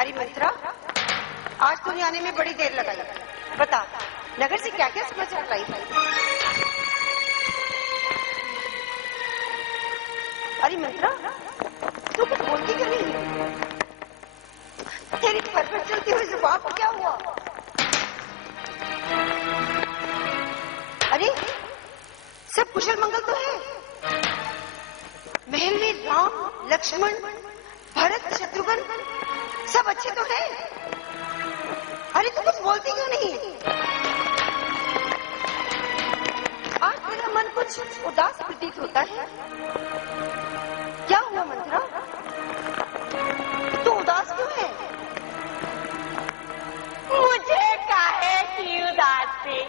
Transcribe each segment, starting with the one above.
अरे मंत्रा, आज तूने आने में बड़ी देर लगाई। बता, नगर से क्या क्या समाचार लाई? अरे मंत्रा, तू कुछ बोलती क्यों नहीं? तेरी फर चलती हुई जुबान को क्या हुआ? अरे सब कुशल मंगल तो है। महल में राम, लक्ष्मण, भरत, शत्रुघ्न सब अच्छे तो हैं। अरे तू कुछ बोलती क्यों नहीं? आज तेरा मन कुछ उदास प्रतीत होता है। क्या हुआ मंत्रा? तू उदास क्यों है? मुझे काहे की उदासी?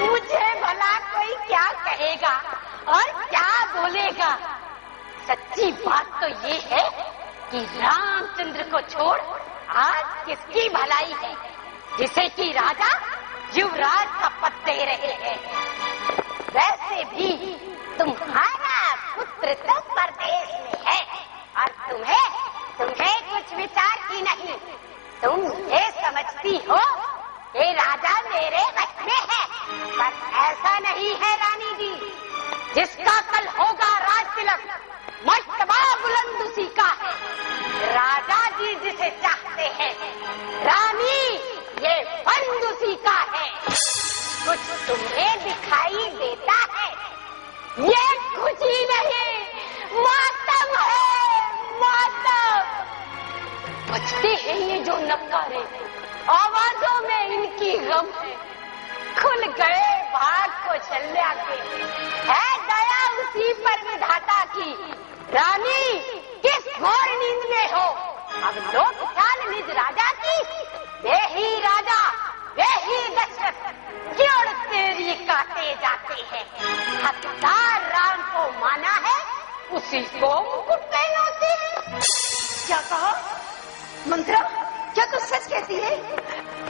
मुझे भला कोई क्या कहेगा और क्या बोलेगा? सच्ची बात तो ये है कि रामचंद्र को छोड़ आज किसकी भलाई है, जिसे कि राजा युवराज का पद दे रहे हैं। वैसे भी तुम्हारा पुत्र तो परदेश में है और तुम्हें कुछ विचार की नहीं। तुम ये समझती हो कि राजा मेरे वश में है, पर ऐसा नहीं है रानी जी। जिसका कल होगा राज तिलक, मर्तबा बुलंद उसी का है। राजा जी जिसे चाहते हैं, रानी ये बंद उसी का है। कुछ तुम्हें दिखाई देता है, ये कुछ ही नहीं, मातम है, मातम। बचते हैं ये जो नकारे, आवाजों में इनकी गम है। खुल गए भाग कौशल्या के, है दया उसी पर विधाता की। रानी किस घोर नींद में हो? अब लोग चाल निज राजा की, वे ही राजा, वे ही दशरथ, क्यों तेरी काटे जाते हैं। हकदार राम को माना है, उसी को मुकुट पहनाते हैं। क्या कहा मंत्रा? क्या तू सच कहती है?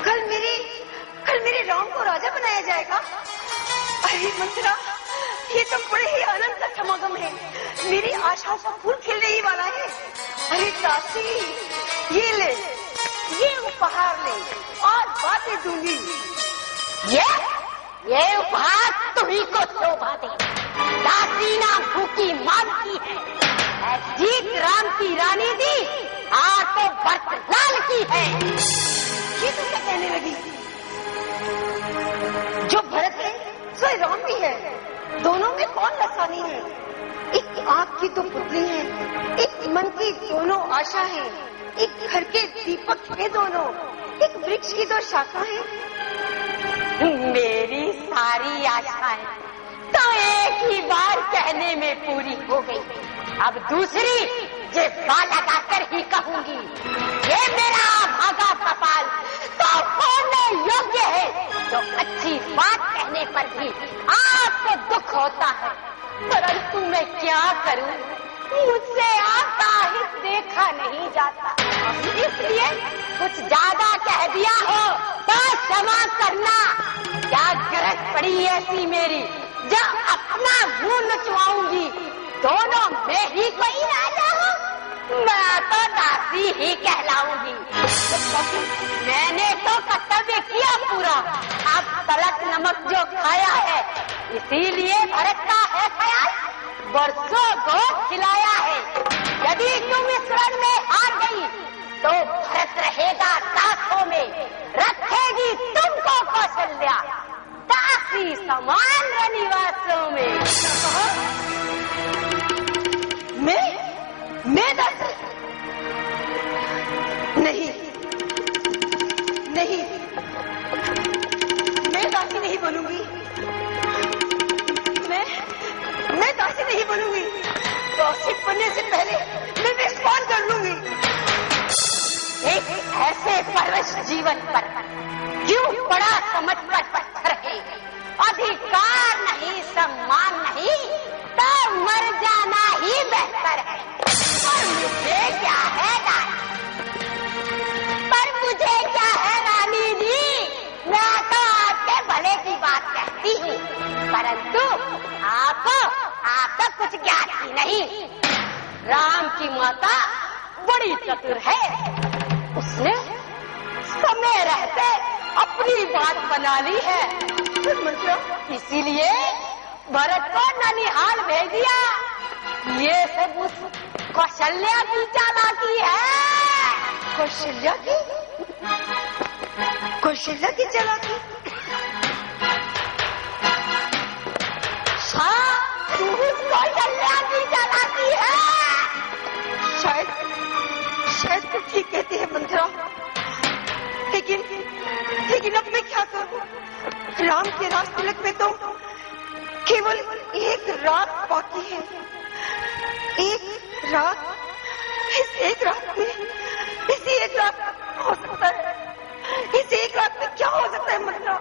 कल मेरे राम को राजा बनाया जाएगा? अरे मंत्रा, ये तो बड़े ही आनंद का समागम है। मेरी आशाओं का फूल खिलने ही वाला है। अरे दासी, ये ले, ये उपहार ले और बातें दूंगी। ये उपहार तुम्ही को शोभा दे। दासी ना भूखी मांगती है, जीत राम की रानी दी, तो बरत लाल की है। ये तो क्या कहने लगी? जो भरत है सो राम भी है। दोनों में कौन लसानी है? एक आँख की तो पुतली है, एक मन की दोनों आशा है, एक घर के दीपक है दोनों, एक वृक्ष की दो शाखा है। मेरी सारी आशाएं तो एक ही बार कहने में पूरी हो गई। अब दूसरी जिब्बा लगाकर ही कहूंगी, ये मेरा भागा कपाल तो होने योग्य है, जो अच्छी बात कहने पर भी आपको दुख होता है। परंतु मैं क्या करूं, मुझसे आपका हित देखा नहीं जाता। इसलिए कुछ ज्यादा कह दिया हो तो क्षमा करना। क्या गरज पड़ी ऐसी मेरी, जो अपना मुंह नचवाऊंगी? दोनों में ही कोई राजा हो, मैं तो दासी ही कहलाऊंगी। मैंने तो कर्तव्य किया पूरा, अब तलक नमक जो खाया है, इसीलिए भरत का है ख्याल, बरसों गोद खिलाया है। यदि तुम इस रण में हार गई तो भरत रहेगा दासों में, रखेगी तुमको कौशल्या दासी समान रनिवासों में। मैं दासी नहीं, मैं दासी नहीं बनूंगी। मैं दासी नहीं बनूंगी। दासी बनने से पहले मैं विस्फोट कर लूंगी। एक ऐसे परवश जीवन पर क्यों बड़ा समझ कर पत्थर है? अधिकार नहीं, सम्मान नहीं, तो मर जाना ही बेहतर है। पर मुझे क्या है रानी जी, मैं तो आपके भले की बात कहती हूँ, परंतु आपको कुछ ज्ञात ही नहीं। राम की माता बड़ी चतुर है, उसने समय रहते अपनी बात बना ली है। मतलब इसीलिए भरत को ननिहाल भेज दिया। ये सब उस कौशल्या की चालाकी है। कौशल्या की? कौशल्या की चालाकी? हाँ, तू उस कौशल्या की चालाकी है। शायद तो ठीक कहती है मंत्रा, लेकिन अब मैं क्या करूं? राम के राज तिलक में तो केवल एक रात बाकी है। एक रात, इस एक रात में, इसी एक रात हो सकता है। इस एक रात में क्या हो सकता है मंत्रा?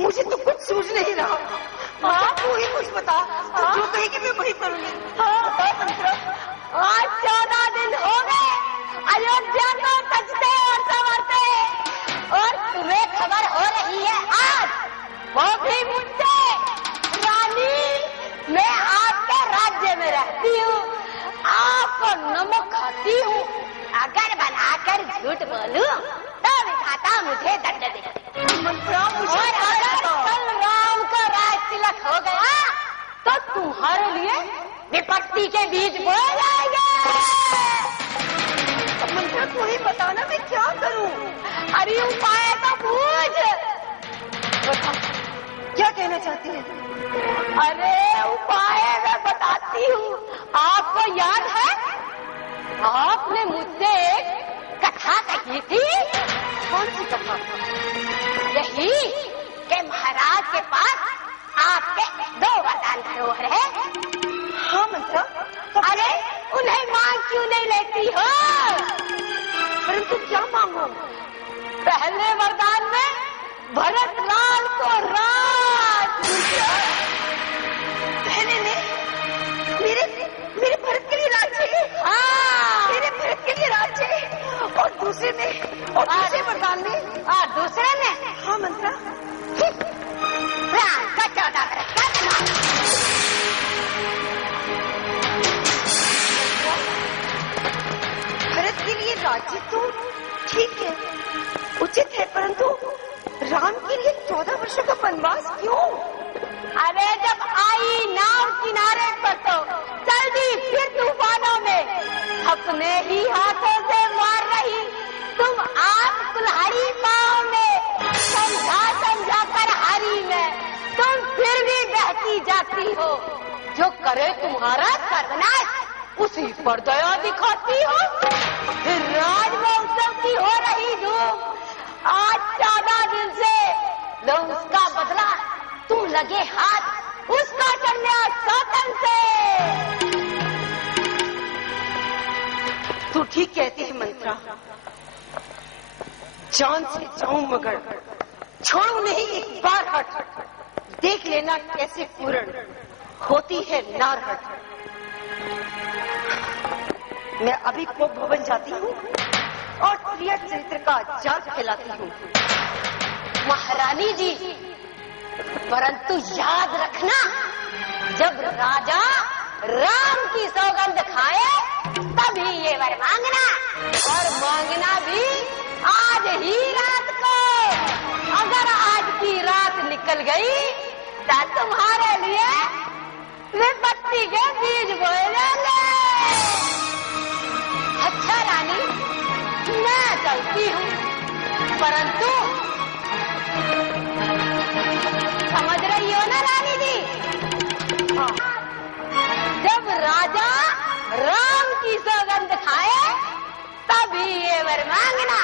मुझे तो कुछ सूझ नहीं रहा। हाँ, तू ही कुछ बता। तू जो कहेगी मैं वही करूंगी। हाँ, बता मंत्रा। आज 14 दिन हो गए अयोध्या को सजते और संवरते, और तुम्हें खबर हो रही है आज, वो भी मुझसे। रानी, मैं आपके राज्य में रहती हूँ, आपको नमक खाती हूँ। अगर बनाकर झूठ बोलूं तो विधाता मुझे दंड दे। मंत्रा, और अगर कल राम का राज तिलक हो गया तो तुम्हारे लिए विपत्ति के बीज बोए जाएंगे। मंत्रा, तू ही बताना मैं क्या करूं? अरे उपाय तो पूछ। बता, क्या कहना चाहती है? अरे उपाय मैं बताती हूँ। आपको याद है, आपने मुझसे एक कथा कही थी। कौन सी कथा? यही कि महाराज के पास आपके 2 वरदान धरोहर है। हाँ मंत्रा। अरे उन्हें मांग क्यों नहीं लेती हो? परंतु क्या मांगो? पहले वरदान में भरत लाल को राज। पहले में मेरे भरत के लिए राज्य। हाँ, मेरे भरत के लिए राज्य। और दूसरे वरदान में? दूसरे में? हाँ मंत्रा। राम का 14 वर्ष का वनवास। भरत के लिए राज्य तो ठीक है, उचित है, परंतु राम के लिए 14 वर्षों का वनवास क्यों? अरे जब आई नाव किनारे पर तो चल दी फिर तूफानों में, अपने ही हाथों से मार रही तुम आप कुल्हाड़ी पाँव में, समझा कर हारी में तुम फिर भी बहती जाती हो। जो करे तुम्हारा सर्वनाश उसी पर दया दिखाती हो। फिर राज महोत्सव की हो रही धूम, आज 14 दिन से लो उसका बदला, तुम लगे हाथ उसका कन्या सौतन से। तू ठीक कहती है मंत्रा, जान से जाऊं मगर छोड़ू नहीं एक बार हट। देख लेना कैसे पूर्ण होती है नारहट। मैं अभी को भवन जाती हूँ और प्रिय चरित्र का जाल फैलाती हूँ। महारानी जी, परंतु याद रखना, जब राजा राम की सौगंध खाए तभी ये वर मांगना, और मांगना भी आज ही रात को। अगर आज की रात निकल गई तो तुम्हारे लिए विपत्ति के बीज बोए जाएंगे। अच्छा रानी, मैं चलती हूँ, परंतु समझ रही हो ना रानी जी? हाँ। जब राजा राम की सौगंध खाए तभी ये वर मांगना,